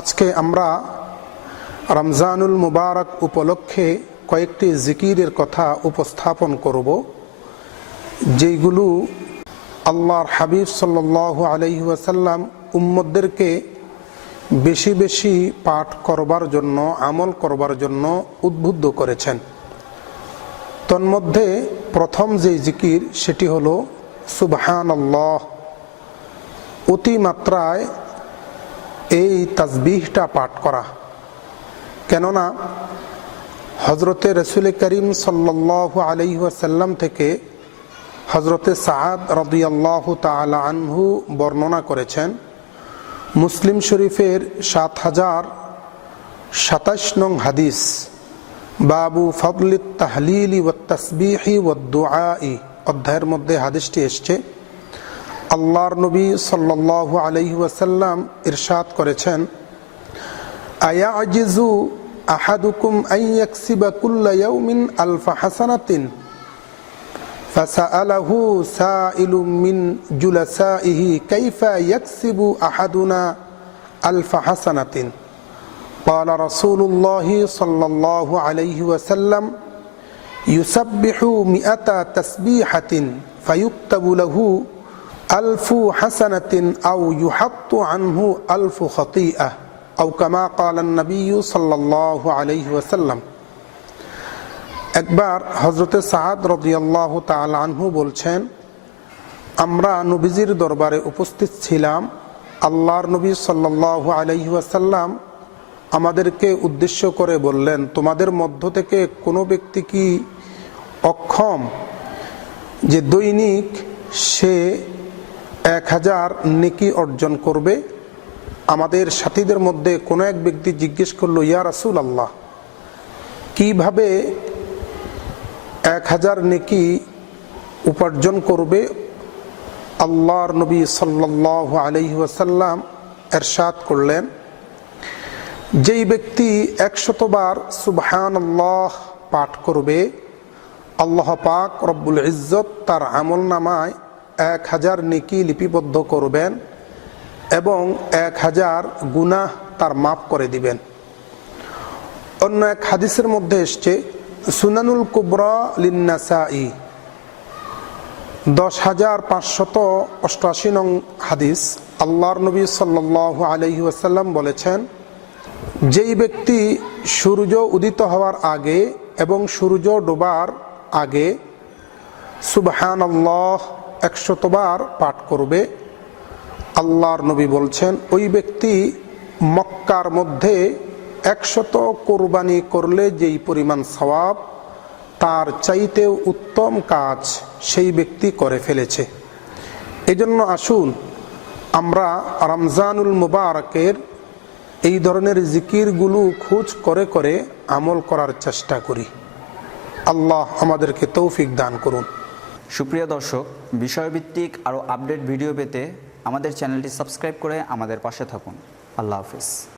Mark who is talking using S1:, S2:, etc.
S1: আজকে আমরা রমজানুল মুবারক উপলক্ষে কয়েকটি জিকিরের কথা উপস্থাপন করব, যেইগুলো আল্লাহর হাবিব সাল্লাহ আলহি ওয়াসাল্লাম উম্মদদেরকে বেশি বেশি পাঠ করবার জন্য, আমল করবার জন্য উদ্বুদ্ধ করেছেন। তন্মধ্যে প্রথম যে জিকির, সেটি হলো সুবহান অতিমাত্রায় এই তাজবিহটা পাঠ করা। কেননা হজরতে রসুল করিম সাল্লাহ আলহিহাসাল্লাম থেকে হজরতে সাদ রদিয়াল্লাহ তালা আনহু বর্ণনা করেছেন, মুসলিম শরীফের সাত হাজার সাতাশ নং হাদিস, বাবু ফবলিত তাহলিলি ও তসবিহি ও দোয়াই অধ্যায়ের মধ্যে হাদিসটি এসছে। আল্লাহর নবী সাল্লাহ আলহি ওয়াসাল্লাম ইরশাদ করেছেন আয়া আজিজু আহাদুকুম আইয়াকসিবা কুল্লা ইয়াউমিন আলফা হাসানাতিন فسأله سائل من جلسائه كيف يكسب أحدنا ألف حسنة قال رسول الله صلى الله عليه وسلم يسبح مئة تسبيحة فيكتب له আলফু হাসানাতিন আউ ইউহাত্তু আনহু আলফু খতি আহ আউ কামা কালান্নবী সাল্লাহ আলাইহি ওয়াসাল্লাম। একবার হযরতে সাআদ রাদিয়াল্লাহু তাআলা আনহু বলছেন, আমরা নবীজির দরবারে উপস্থিত ছিলাম। আল্লাহর নবী সাল্লাল্লাহু আলহি ওয়াসাল্লাম আমাদেরকে উদ্দেশ্য করে বললেন, তোমাদের মধ্য থেকে কোনো ব্যক্তি কি অক্ষম যে দৈনিক সে এক হাজার নেকি অর্জন করবে। আমাদের সাথীদের মধ্যে কোনো এক ব্যক্তি জিজ্ঞেস করল, ইয়া রাসুল আল্লাহ কীভাবে এক হাজার নেকি উপার্জন করবে? আল্লাহর নবী সাল্লাহ আলহি ওয়াসাল্লাম এরশাদ করলেন, যেই ব্যক্তি একশতবার সুবহান আল্লাহ পাঠ করবে, আল্লাহ পাক রব্বুল ইজ্জত তার আমল নামায় এক হাজার নেকি লিপিবদ্ধ করবেন এবং এক হাজার গুনাহ তার মাফ করে দিবেন। অন্য এক হাদিসের মধ্যে এসছে, সুনানুল কুবরা লিন্নাসাই। দশ হাজার পাঁচশত অষ্টআশি নং হাদিস, আল্লাহর নবী সাল্লাহ আলহি ওয়াসাল্লাম বলেছেন, যেই ব্যক্তি সূর্য উদিত হওয়ার আগে এবং সূর্য ডোবার আগে সুবহান আল্লাহ একশতবার পাঠ করবে। আল্লাহর নবী বলছেন, ওই ব্যক্তি মক্কার মধ্যে একশত কোরবানি করলে যেই পরিমাণ সওয়াব, তার চাইতেও উত্তম কাজ সেই ব্যক্তি করে ফেলেছে। এজন্য আসুন, আমরা রমজানুল মুবারকের এই ধরনের জিকিরগুলো খোঁজ করে করে আমল করার চেষ্টা করি। আল্লাহ আমাদেরকে তৌফিক দান করুন।
S2: সুপ্রিয় দর্শক, বিষয়ভিত্তিক আরও আপডেট ভিডিও পেতে আমাদের চ্যানেলটি সাবস্ক্রাইব করে আমাদের পাশে থাকুন। আল্লাহ হাফিজ।